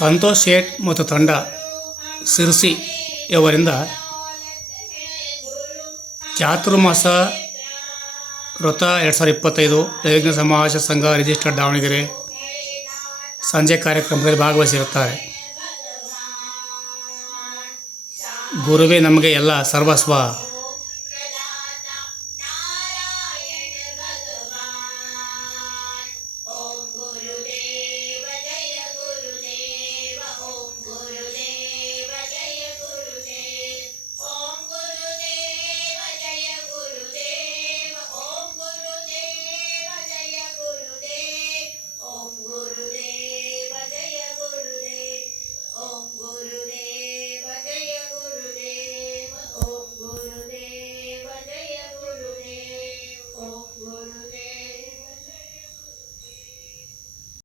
ಸಂತೋಷ್ ಶೇಟ್ ಮತ್ತು ತಂಡ ಸಿರ್ಸಿ ಇವರಿಂದ ಚಾತುರ್ಮಾಸ ವ್ರತ 2025 ದೈವಜ್ಞ ಸಮಾಜ ಸಂಘ ರಿಜಿಸ್ಟರ್ಡ್ ದಾವಣಗೆರೆ ಸಂಜೆ ಕಾರ್ಯಕ್ರಮದಲ್ಲಿ ಭಾಗವಹಿಸಿರುತ್ತಾರೆ. ಗುರುವೇ ನಮಗೆ ಎಲ್ಲ ಸರ್ವಸ್ವ.